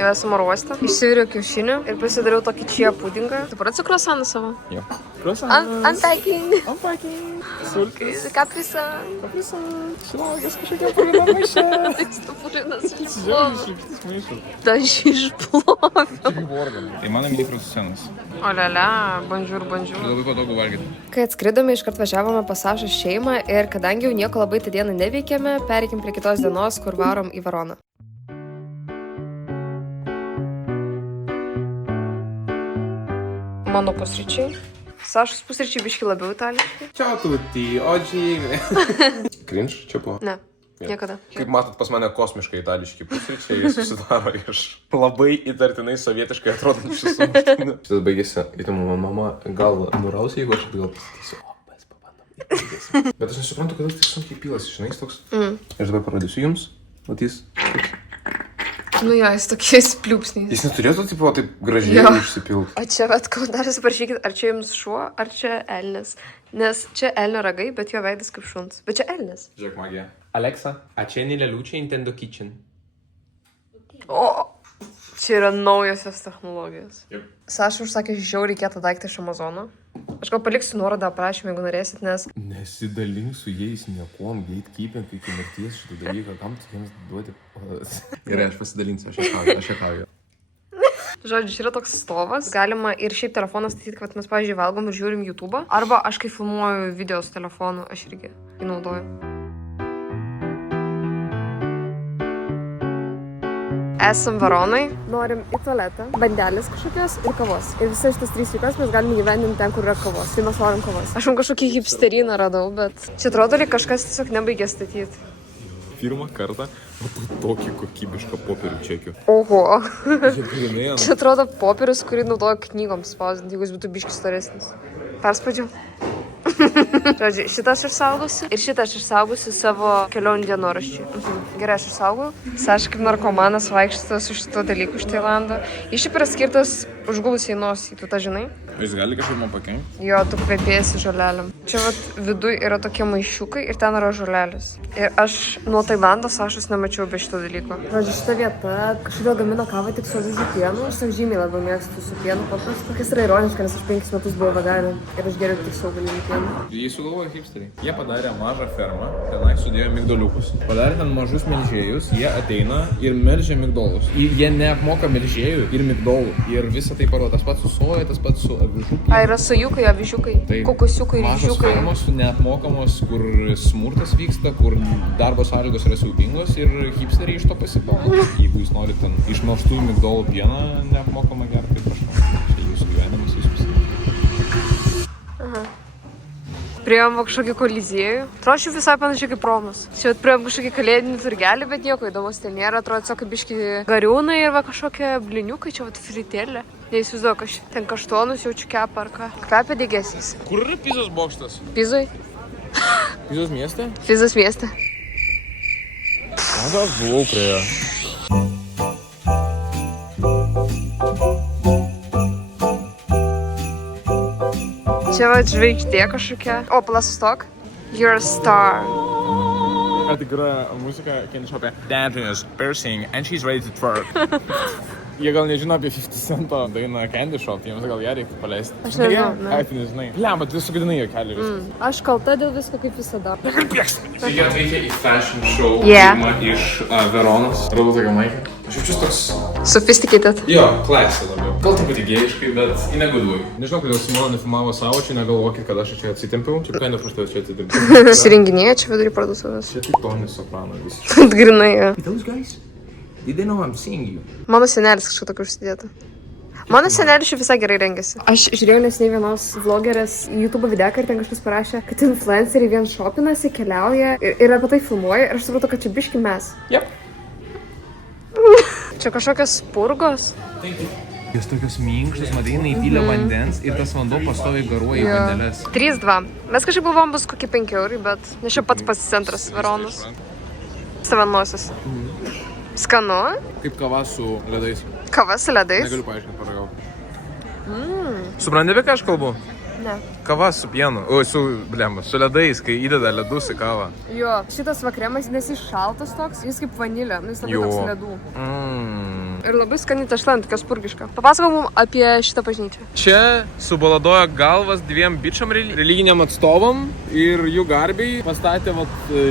Jau esu maruostą. Išsiviriau kiaušinių ir pasidariau tokį čia pudingą. Tu pradėsi krosaną savo? Jo. Krosaną. Unpacking. Unpacking. Sulkis. Kaprisa. Šilauogės kažkokia purina maišė. Tu purinas iš Žiūrėk, maišė. Daži iš plovio. Tik organai. Tai mano mikrosusenas. Olele, bonjour. Labai patogu valgyti. Kai atskridome, iškart važiavome pas Sašą šeimą ir kadangi jau nieko labai tą dieną neveikėme, pereikim prie kitos dienos, kur varom į Veroną. Mano pusryčiai. Sašos pusryčiai biški labiau itališki. Ciao tutti, oggi... Cringe čia buvo? Ne, niekada. Kaip matot, pas mane kosmiškai itališki pusryčiai susidaro iš labai įtartinai sovietiškai atrodančių sumuštinių. Šitas baigėsi, ir mama galvą nurausė, jeigu aš atgal pasakysiu, o, mes pabandom. Bet aš nesuprantu, kodėl tai sunkiai pilasi, žinai, jis toks. Aš dabar parodysiu jums, matys. Nu jo, jis tokiais pliūpsniais. Jis neturėtų, tipo, taip gražiai išsipilti. O čia, bet komentaras parašykit, ar čia jums šuo, ar čia elnis. Nes čia elnio ragai, bet jo veidas kaip šuns. Bet čia elnis. Žiūrėk, magija. Alexa, accendi la luce in Nintendo Kitchen. O, čia yra naujosios technologijos. Yep. Saša užsakė žiauriai kietą daiktą iš Amazono. Aš gal paliksiu nuorodą aprašymą, jeigu norėsit, nes... Nesidalink su jais niekuom, gatekeeping iki mirties šitą dalyką, kam tu jiems duoti... Gerai, aš pasidalinsiu, aš juokauju. Žodžiu, čia yra toks stovas. Galima ir šiaip telefoną statyti, kad mes, pavyzdžiui, valgom ir žiūrim YouTube'ą. Arba aš kai filmuoju video su telefonu, aš irgi jį naudoju. Esam Veronai, norim į tualetą, bandelės kažkokios ir kavos. Ir visas šitas 3 veiklas mes galim įgyvendinti ten, kur yra kavos. Tai mes norim kavos. Aš kažkokį hipsteriną radau, bet čia atrodo, lyg kažkas tiesiog nebaigė statyti. Pirmą kartą matau tokį kokybišką popierių čekių. Oho. Čia atrodo popierius, kurį naudoja knygoms spausdinti, jeigu jis būtų biškis storesnis. Perspaudžiau. Žodžiu, šitą aš išsaugosiu ir šitą aš išsaugosiu savo kelionių dienoraščiui. Gerai, aš išsaugau. Saša kaip narkomanas vaikštas su šito dalyku iš Tailando. Jis šiaip yra skirtas užgulusiai nosį, tu tą žinai? Jis gali kažkaip man pakenkti? Jo, tu kvepėsi žolelėm. Čia vat viduj yra tokie maišiukai ir ten yra žolelės. Ir aš nuo Tailando Sašos nemačiau be šito dalyko. Žodžiu, šita vieta kažkodėl gamino kavą tik su avižų pienu. Aš sau žymiai labiau mėgstu su pienu paprastą. Kas yra ironiška, nes aš 5 metus buvau veganė ir aš geriau tik su augaliniu pienu. Jie sugalvojo hipsteriai. Jie padarė mažą fermą, tenai sudėjo migdoliukus. Padarė ten mažus melžėjus, jie ateina ir melžia migdolus. Ir jie neapmoka melžėjų ir migdolų. Ir visą tai parodo tas pats su soja, tas pats su avižų pienu. Yra sojukai, avižiukai, kokosiukai, ryžiukai. Mažos fermos neapmokamos, kur smurtas vyksta, kur darbo sąlygos yra siaubingos ir hipsteriai iš to pasipelno. Jeigu jūs norite ten išmelžtų migdolų pieną neapmokamą gerti, tai prašau. Čia jūsų gyvenimas, jūs pasirinkite. Aha. Priėjom kažkokį koliziejų. Atrodo, visai panašiai kaip Romas. Čia priėjom kažkokį kalėdinį turgelį, bet nieko įdomus ten nėra. Atrodo, tiesiog biški gariūnai ir va kažkokie bliniukai, čia va fritėlė. Neįsivaizduoju, kad ten kaštonus jaučiu kepą ar ką. Kvepia degėsiais. Kur yra Pizos bokštas? Pizoj? Pizos mieste? Pizos mieste. Tada aš buvau prie jo. Čia va žvaigždė kažkokia. O, palastok. You're a star. Tikra muzika kenšia apie That is piercing and she's ready to twerk. Jie gal nežino apie 50 Cento dainą Candy Shop, jiems gal ją reiktų paleisti. Aš nežinau, ne. Ai, tai nežinai. Lemba, tu sugadinai jo kelią viskas. Aš kalta dėl visko kaip visada. Nekalbėks! Jie atveikė į fashion show iš Veronos. Radau tokią maikę. Aš jaučiu toks... Sophisticated. Jo, klasė labiau. Gal truputį gėjiškai, bet į negudvui. Nežinau, kodėl Simona nefilmavo savo, čia negalvokit, kad aš čia atsitempiau. Čia kaina praštai čia atsitempiau. Susirenginėja čia vidury parduotuvės. Čia tik Tonis Soprano visiškai. Grinai, jo. Those guys, did they know I'm seeing you? Mano senelis kažką tokio užsidėta. Mano senelis šiaip visai gerai rengiasi. Aš žiūrėjau neseniai vienos vlogerės YouTube videką ir ten kažkas parašė, kad influenceriai vien šopinasi, keliauja ir apie tai filmuoja ir aš supratau, kad čia biški mes. Yep. Čia kažkokios spurgos. Taip. Jos tokios minkštos, matai, įpylė vandens ir tas vanduo pastoviai garuoja į vandeles. 3-2. Mes kažkaip galvom bus kokie 5 eurai, bet ne šiaip pats centras Veronos. Stavenosios. Skanu? Kaip kava su ledais. Kava su ledais? Negaliu paaiškinti, paragau. Supranti, apie ką aš kalbu? Ne. Kava su pienu, su ledais, kai įdeda ledus į kavą. Jo, šitas vakremas, nes jis šaltas toks, jis kaip vanilė, jis labai toks ledų. Ir labai skani tešla, tokia spurgiška. Papasakok mums apie šitą bažnyčią. Čia subaladojo galvas dviem bičiam religiniam atstovam ir jų garbiai pastatė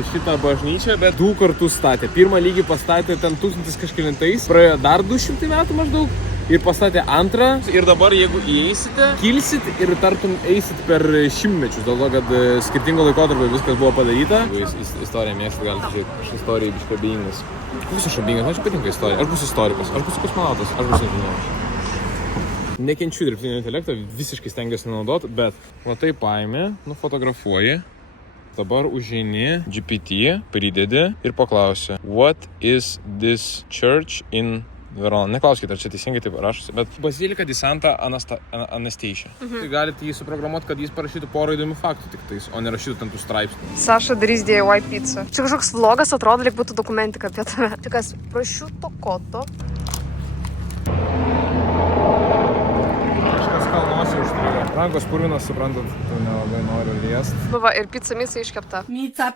šitą bažnyčią, bet 2 kartus statė. Pirmą lygį pastatė ten 1000 kažkelintais, praėjo dar 200 metų maždaug. Ir pastatė antrą. Ir dabar, jeigu įeisite, kilsit ir tartum eisit per šimtmečius. Dėl to, kad skirtingo laikotarpio viskas buvo padaryta. Jeigu istoriją mėgstat, galite žiūrėti. Aš istorijai biškai abejingas. Koks aš abejingas? Man čia patinka istorija. Aš būsiu istorikas, aš būsiu kosmonautas, aš būsiu inžinierius. Nekenčiu dirbtinio intelekto, visiškai stengiuosi nenaudoti, bet va tai paimi, nufotografuoji. Dabar užeini GPT, pridedi ir paklausi, what is this church in Verona? Neklauskite, ar čia teisingai taip rašosi, bet Bazilika di Santa Anastasia. Tai galite jį suprogramuoti, kad jis parašytų porą įdomių faktų tik tais, o nerašytų ten tų straipsnių. Saša darys DIY pizzą. Čia kažkoks vlogas atrodo, lyg būtų dokumentika apie tave. Čia kas, prosciutto cotto. Kažkas kalnuose užstrigo. Rankos purvinas, suprantat, tu nelabai noriu liest. Nu va, ir pizza iškepta.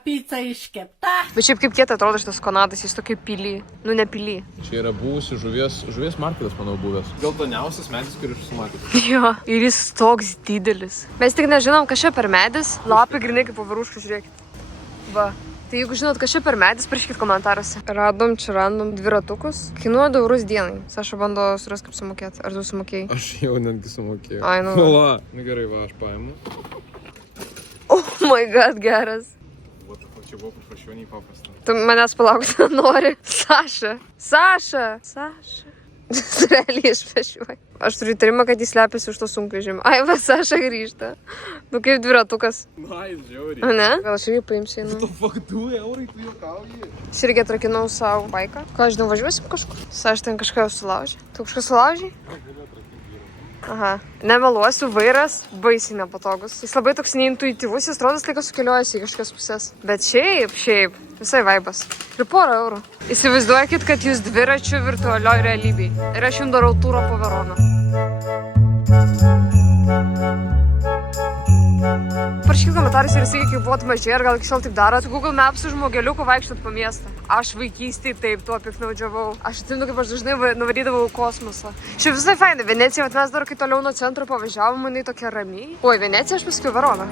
Pizza iškepta. Bet šiaip kaip kieta atrodo šitas konadas, jis tokia pily. Nu, ne pily. Čia yra buvusi žuvies marketas, manau, buvęs. Geltoniausias medis, kurį aš sumatęs. Jo, ir jis toks didelis. Mes tik nežinom, kas čia per medis. Lapai grinai kaip pavirūškai, žiūrėkit. Va. Tai jeigu žinot, kas čia per medis, parašykit komentaruose. Radom 2 ratukus. Kainuoja 2 eurus dienai. Saša bando surasti, kaip sumokėti. Ar tu sumokėjai? Aš jau netgi sumokėjau. Ai, nu. Va, nu gerai, va, aš paimu. Oh my god, geras. Va, čia buvo paprašiau paprasta. Tu manęs palaukti nori. Saša. Realiai išpešiuoja. Aš turiu įtarimą, kad jis slepiasi už to sunkvežimį. Ai, va, Saša grįžta. Nu kaip 2 ratukas. Nice, žiauriai. A ne? Gal aš irgi paimsiu, nu. Tu fuck 2 eurai, tu juokauji. Aš irgi atrakinau savo baiką. Ką, žinau, važiuosim kažkur? Saša ten kažką sulaužė. Tu kažką sulaužė? Aha. Nemeluosiu, vairas baisiai nepatogus. Jis labai toks neintuityvus, jis atrodo, laikas sukeliojasi į kažkokias pusės. Bet šiaip, visai vaibas. Ir 1 eurų. Įsivaizduokit, kad jūs dviračių virtualioj realybėj. Ir aš jums darau turą po Veroną. Parašykit komentaruose ir sakykit, kaip buvot maži, ar gal iki šiol taip darot. Google Maps žmogeliuku vaikštot po miestą. Aš vaikystėj taip tuo piknaudžiavau. Aš atsimenu, kaip aš dažnai nuvarydavau į kosmosą. Šiaip visai fainai. Venecija, mes dar kai toliau nuo centro pavažiavom, jinai tokia ramiai. Oi, Venecija, aš paskui Veroną.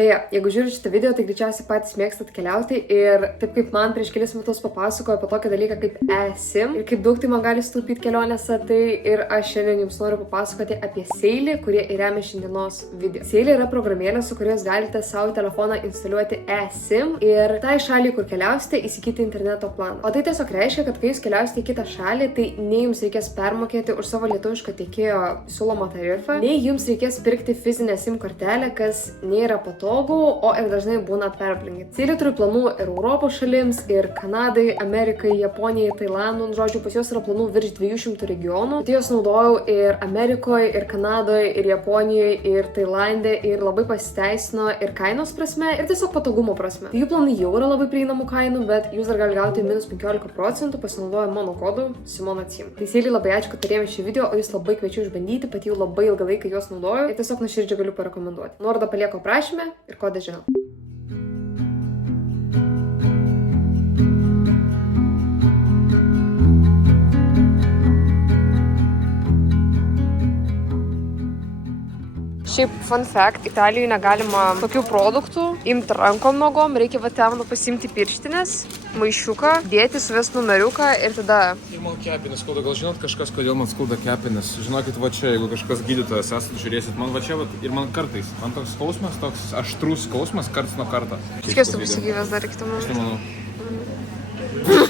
Beje, jeigu žiūrite šitą video, tai greičiausiai patys mėgstat keliauti ir taip kaip man prieš kelis metus papasakojo apie tokį dalyką kaip eSIM ir kaip daug tai man gali sutaupyti kelionėse, tai ir aš šiandien jums noriu papasakoti apie Seilį, kurie įremia šiandienos video. Seilį yra programėlė, su kurios galite savo telefoną instaliuoti eSIM ir tai šaliai, kur keliausite, įsigyti interneto planą. O tai tiesiog reiškia, kad kai jūs keliausite į kitą šalį, tai nei jums reikės permokėti už savo lietuviško tiekėjo siūlomą tarifą, nei jums reikės pirkti fizinę SIM kortelę, kas nėra patogu, o ir dažnai būna perbrangiai. Seilį turi planų ir Europos šalims, ir Kanadai, Amerikai, Japonijai, Tailandui. Žodžiu, pas juos yra planų virš 200 regionų. Tai juos naudojau ir Amerikoje, ir Kanadoje, ir Japonijoje, ir Tailande, ir labai pasiteisino ir kainos prasme, ir tiesiog patogumo prasme. Tai jų planai jau yra labai prieinamų kainų, bet jūs dar gali gauti minus 15% pasinaudoję mano kodu SIMONACIM. Tai Seilį labai ačiū, kad turėjome šį video, o jūs labai kviečiu išbandyti, pati jau labai ilgą laiką juos naudoju ir tiesiog nuoširdžiai galiu parekomenduoti. Nuorodą palieku aprašyme ir kodą žinau. Šiaip, fun fact, Italijoje negalima tokių produktų imti rankom nogom, reikia va ten pasimti pirštinės, maišiuką, dėti suvest numeriuką ir tada... Ir man kepenis skauda, gal žinot kažkas, kodėl man skauda kepenis? Žinokit, va čia, jeigu kažkas gydytojas esat, žiūrėsit, man va čia, va, ir man kartais, man toks skausmas, toks aštrus skausmas, karts nuo karto. Kiek tu pasigyvęs dar iki tamo? Aš nemanau.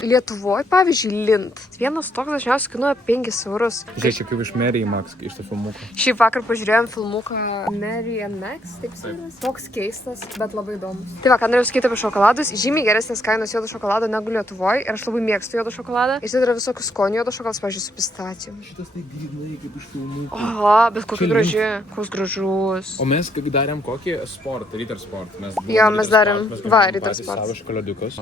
Lietuvoje, pavyzdžiui, Lint. Vienas toks dažniausiai kainuoja 5 eurus. Žiūrėk, kaip iš Mary Max, iš to filmuko. Šį vakar pažiūrėjom filmuką Mary and Max, taip sakys. Toks keistas, bet labai įdomus. Tai va, ką norėjau sakyti apie šokoladus, žymiai geresnės kainos juodo šokolado negu Lietuvoje ir aš labai mėgstu juodo šokoladą. Ir tai yra visokių skonių juodo šokoladas, pavyzdžiui, su pistacijom. Šitas tai grynai kaip iš filmuko. Oho, bet kokia graži, koks gražus. O mes kaip darėm kokį sport, Ritter Sport. Jo, mes darėm, va, Ritter Sport. Savo šokoladiukus.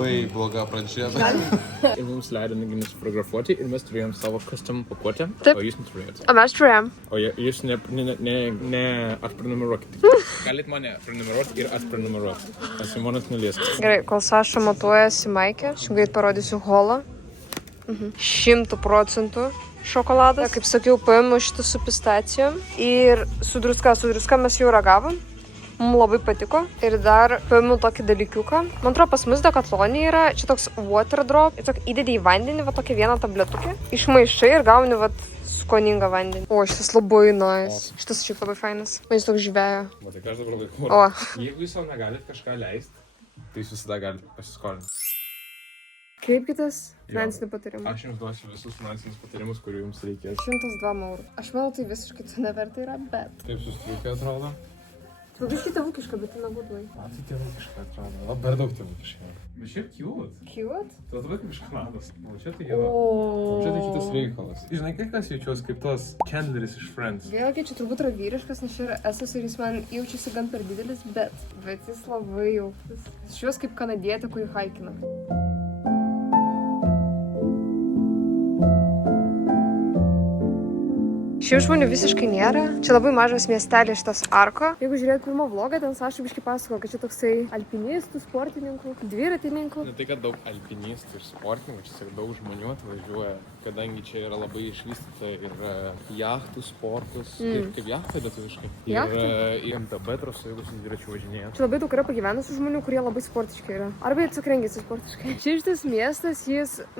labai bloga pradžia. Ir mums leido netgi nusifotografuoti ir mes turėjom savo custom pakuotę, Taip. o jūs neturėjote. O mes turėjom. O jūs ne atprenumeruokite. Galit mane prenumeruoti ir atprenumeruoti. Aš Simonas nelieskas. Gerai, kol Saša matuojasi Maikė, aš greit parodysiu holą. 100% šokoladas. Kaip sakiau, paimu šitą su pistacijom ir su druska. Su druska mes jau ragavom. Mums labai patiko. Ir dar paimu tokį dalykiuką. Man atrodo, pas mus Decathlone yra čia toks water drop. Ir tokį įdedi į vandenį, va tokią vieną tabletukę. Išmaišai ir gauni va skoningą vandenį. O, šitas labai nice. Šitas šiaip labai fainas. Man jis toks žvejo. O tai ką aš dabar laikau? O. Jeigu jūs savo negalit kažką leisti, tai jūs visada galite pasiskolinti. Kreipkitės finansinį patarimą. Aš jums duosiu visus finansinius patarimus, kurių jums reikės. 102 eurų. Aš manau, tai visiškai tai neverta yra, bet... Kaip sustriukai atrodo? Labai tėvukiška, bet tai nebūdai. A, tai tėvukiška atrodo. Labai daug tėvukiška. Bet šiaip cute. Cute? Tai atrodo kaip iš Kanados. O čia tai jau. O čia tai kitas reikalas. Žinai, kai kas jaučiuosi kaip tos Chandleris iš Friends. Vėlgi, čia turbūt yra vyriškas, nes čia yra esas ir jis man jaučiasi gan per didelis, bet jis labai jaukus. Šios kaip kanadietė, kuri haikina. Šiaip žmonių visiškai nėra. Čia labai mažas miestelis šitas Arko. Jeigu žiūrėt pirmo vlogą, ten Saša biškai pasakojo, kad čia toksai alpinistų, sportininkų, dviratininkų. Ne tai, kad daug alpinistų ir sportininkų, čia tiesiog daug žmonių atvažiuoja, kadangi čia yra labai išvystyta ir jachtų sportus, kaip jachtai lietuviškai. Ir MTB trasų, jeigu su dviračiu važinėja. Čia labai daug yra pagyvenusių žmonių, kurie labai sportiškai yra. Arba jie tiesiog rengiasi sportiškai. Šitas miestas,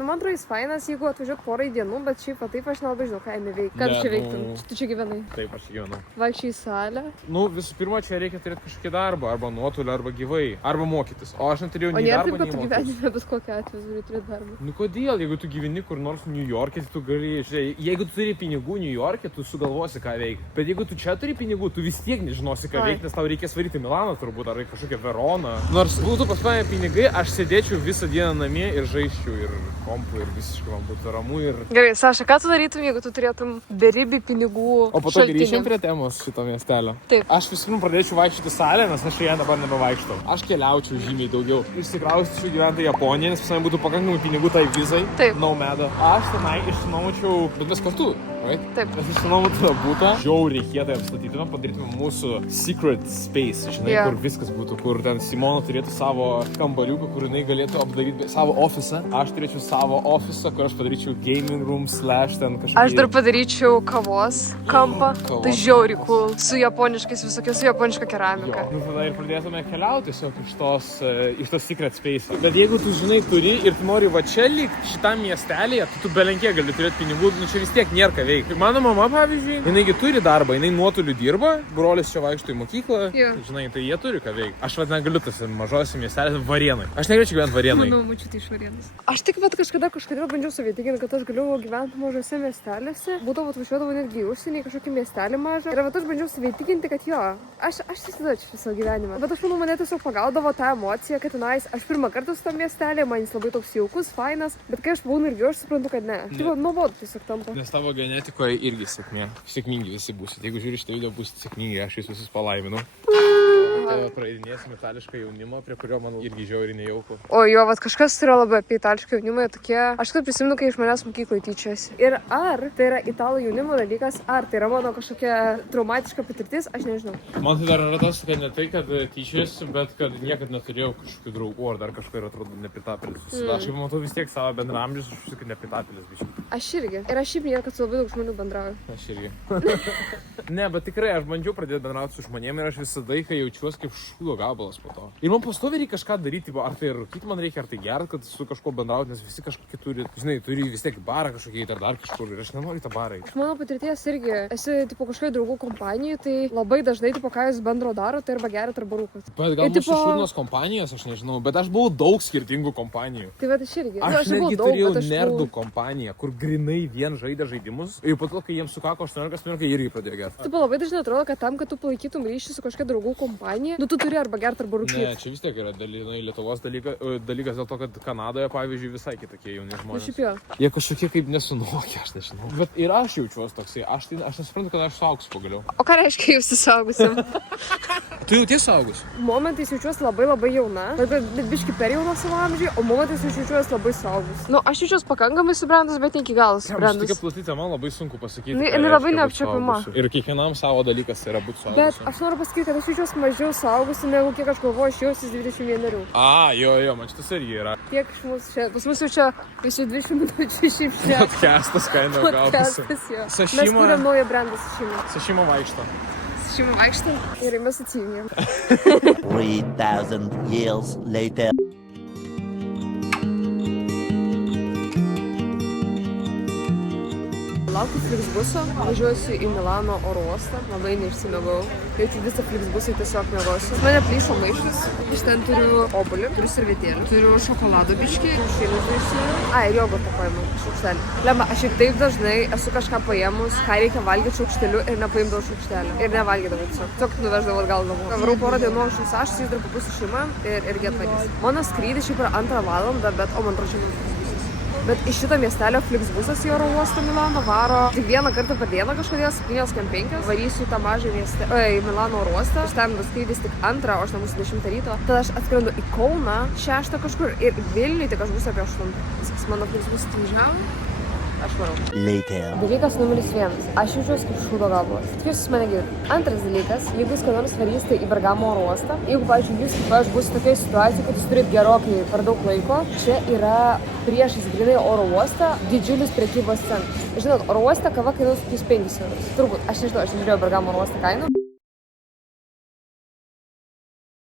man atrodo, jis fainas, jeigu atvažiuot porai dienų, bet šiaip taip aš nelabai žinau, ką jame veikti. Ką čia veiktum? Tu čia gyvenai? Taip, aš gyvenau. Vaikščiai į salę? Nu, visų pirma, čia reikia turėti kažkokį darbą, arba nuotolį, arba gyvai, arba mokytis. O aš neturėjau nei darbo, nei mokytis. O nėra taip, kad tu gyvenime bet kokią atveju turi turėti darbą. Nu kodėl, jeigu tu gyveni kur nors New York'e, tai tu gali, žiūrėk, jeigu tu turi pinigų New York'e, tu sugalvosi ką veikti. Bet jeigu tu čia turi pinigų, tu vis tiek nežinosi ką veikti, nes tau reikės varyti į Milaną turbūt, ar kažkokią Veroną. Nors būtų pas mane pinigai, aš sėdėčiau visą dieną namie ir žaisčiau ir kompu ir visiškai man būtų ramu ir... Gerai, Saša, ką tu darytum, jeigu tu turėtum beribį pinigų O po to grįžim prie temos šito miestelio. Taip. Aš vis pirma pradėčiau vaikščioti salę, nes aš ją dabar nebevaikštau. Aš keliaučiau žymiai daugiau. Išsikraustyčiau gyventi Japoniją, nes pas mane būtų pakankamai pinigų tai vizai. Taip. Nomeda. Aš tenai išsinuomočiau, bet mes kartu. Right? Taip. Mes išsinuomotume butą, žiauriai kietai apstatytume, padarytume mūsų secret space, žinai, kur viskas būtų, kur ten Simona turėtų savo kambariuką, kur jinai galėtų apdaryti savo ofisą. Aš turėčiau savo ofisą, kur aš padaryčiau gaming room / ten kažkokį... Aš dar padaryčiau kavos kampą. Tai žiauriai cool. Su japoniškais visokia, su japoniška keramika. Nu, tada ir pradėtume keliauti tiesiog iš tos secret space. Bet jeigu tu žinai turi ir tu nori va čia likti šitam miestelėje, tai tu belenkiek gali turėti pinigų, nu čia vis tiek nėra ką veikti. Mano mama, pavyzdžiui, jinaigi turi darbą, jinai nuotoliu dirba, brolis čia vaikšto į mokyklą, žinai, tai jie turi ką veikti. Aš vad negaliu tose mažose miestelėse Varėnai. Aš negalėčiau gyventi Varėnai. Manau, mačiau tai iš Varėnos. Aš tik vat kažkada bandžiau savitikinti, kad aš galiu gyventi mažose miestelėse. Būtų atvažiuodavau netgi į užsienį, kažkokį miestelį mažą. Ir vat aš bandžiau savitikinti, kad jo, aš įsivaizduočiau visą gyvenimą. Bet aš manau, mane tiesiog pagaudavo tą emociją, kad tenais aš pirmą kartą su tam miestelį, man jis labai toks jaukus, fainas, bet kai aš būnu irgi, aš suprantu, kad ne. Tai nuobodu tiesiog tampa. Nes tavo genetikoje irgi sėkmingi visi būsit. Jeigu žiūri šitą video, būsit sėkmingi, aš jūs visus palaiminu. Praeidinėsim itališką jaunimą, prie kurio man irgi žiauriai nejauku. O jo, vat kažkas yra labai apie itališką jaunimą, tokie... Aš kaip prisimenu, kai iš manęs mokykloje tyčiasi. Ir ar tai yra italų jaunimo dalykas, ar tai yra mano kažkokia traumatiška patirtis, aš nežinau. Man tai dar yra tas, kad ne tai, kad tyčiasi, bet kad niekad neturėjau kažkokių draugų, ar dar kažko ir atrodo nepritapėlis. Aš jau matau vis tiek savo bendramžius, aš visai nepritapėlis. Aš irgi. Ir aš šiaip nėra, kad su labai daug žmonių bendrauju. Aš irgi. Ne, bet tikrai aš bandžiau pradėti bendrauti su žmonėmis ir aš visada jaučiuosi kaip šūdo gabalas po to. Ir man pastoviai reikia kažką daryti, ar tai rūkyti man reikia, ar tai gert, kad su kažkuo bendrauti, nes visi kažkokie turi, žinai, turi vis tiek barą kažkokį ar dar kažkur ir aš nenoriu tą barą. Iš mano patirties irgi, esi tipo kažkokių draugų kompanijų, tai labai dažnai tipo ką jūs bendro daro, tai arba gerat, arba rūkat. Bet gal mūsų šūdnos kompanijos, aš nežinau, bet aš buvau daug skirtingų kompanijų. Tai bet aš irgi. Aš netgi turėjau nerdų kompaniją, kur grinai vien žaidė žaidimus ir po to, kai jiems sukako 18 metų, irgi pradėjo gerti. Taip labai dažnai atrodo, kad tam, kad tu palaikytum ryšį su kažkokia draugų kompanija, tu turi arba gerti, arba rūkyti. Ne, čia vis tiek yra Lietuvos dalykas dėl to, kad Kanadoje, pavyzdžiui, visai kitokie jauni žmonės. Šiaip jo. Jie kažkokie kaip nesunokia, aš nežinau. Bet ir aš jaučiuosi toksai, aš nesuprantu, kad aš suaugsiu pagaliau. O ką reiškia jūs suaugusiam? Tu jauties saugus? Momentais jaučiuosi labai jauna, bet biški per jauna savo amžiui, o momentais jaučiuosi labai saugus. Nu, aš jaučiuosi pakankamai subrendus, bet ne iki galo subrendus. Tokia plastytė man labai sunku pasakyti. Jinai labai neapčiuopiama. Ir kiekvienam savo dalykas yra būti saugus. Bet aš noriu pasakyti, kad aš jaučiuosi mažiau saugusi, negu kiek aš galvoju, aš jausiuosi 21. Jo, man šitas irgi yra. Tiek iš mūsų čia, pas mus jau čia visi 20 minučių šiaip čia. Podcastas kaina gausi. Podcastas, jo. Sašima- Mes kūrėm naują brandą Sašima. Sašimo vaikšto. Sašima vaikštą ir mes atsijungėm. 3,000 years later. Laukiu Flixbuso, važiuosiu į Milano oro uostą, labai neišsimegau. Kai visą Flixbusą tiesiog mėgosiu. Mane plyšo maišas, iš ten turiu obuolį, turiu servetėlį, turiu šokolado biškį, šilutį išsiėmiau. Ai, ir jogurtą paėmiau, šaukštelį. Lemba, aš ir taip dažnai esu kažką paėmus, ką reikia valgyti šaukšteliu ir nepaimdavau šaukštelį. Ir nevalgydavau tiesiog. Tiesiog nuveždavau atgal namo. Varau porą dienų anksčiau aš, jis dar papūsiu šeimą ir atvažiuosiu. Mano skrydis šiaip yra 2 valandą, bet o man atrodo, bet iš šito miestelio Flixbusas į oro uostą Milano varo tik vieną kartą per dieną kažkodėl 7:05. Varysiu į tą mažą miestą, į Milano oro uostą. Aš ten skrydis tik 2, o aš namus 10 ryto. Tada aš atskrendu į Kauną 6 kažkur ir Vilniui tik aš būsiu apie 8. Viskas, mano Flixbus atvažiavo. Aš varau. Later. Dalykas numeris 1. Aš jaučiuosi kaip šūdo gabalas. Jūs mane girdite. Antras dalykas, jeigu jūs kada nors varysite į Bergamo oro uostą, jeigu, pavyzdžiui, jūs kaip aš būsite tokia situacija, kad jūs turite gerokai per daug laiko, čia yra priešais grynai oro uostą didžiulis prekybos centras. Žinot, oro uostą kava kainuos 5 eurus. Turbūt, aš nežinau, aš nežiūrėjau Bergamo oro uostą kainą.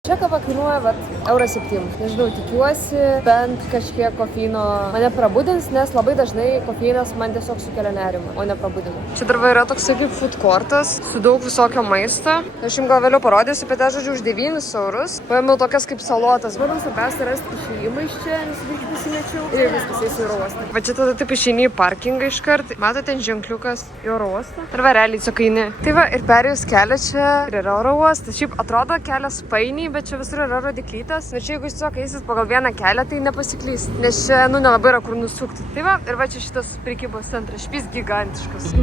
Čia kava kainuoja, €7. Nežinau, tikiuosi, bent kažkiek kofeino mane prabudins, nes labai dažnai kofeinas man tiesiog sukelia nerimą, o ne prabudina. Čia dar yra toksai kaip food courtas su daug visokio maisto. Aš jums gal vėliau parodysiu, bet aš žodžiu už 9 eurus. Paėmiau tokias kaip salotas. Manau, svarbiausia rasti išėjimą iš čia, nes biškį pasimečiau. Ir viskas, eisiu į oro uostą. Va čia tada taip išeini į parkingą iškart. Matote, ten ženkliukas į oro uostą. Ir va realiai ciokaini. Tai va, ir perėjus kelią čia ir yra oro uostas. Šiaip atrodo kelias painiai, bet čia visur yra rodiklytas. Ir čia jeigu jūs tiesiog eisit pagal vieną kelią, tai nepasiklys. Nes čia, nelabai yra kur nusukti. Tai va, ir va čia šitas prekybos centras, špys gigantiškas.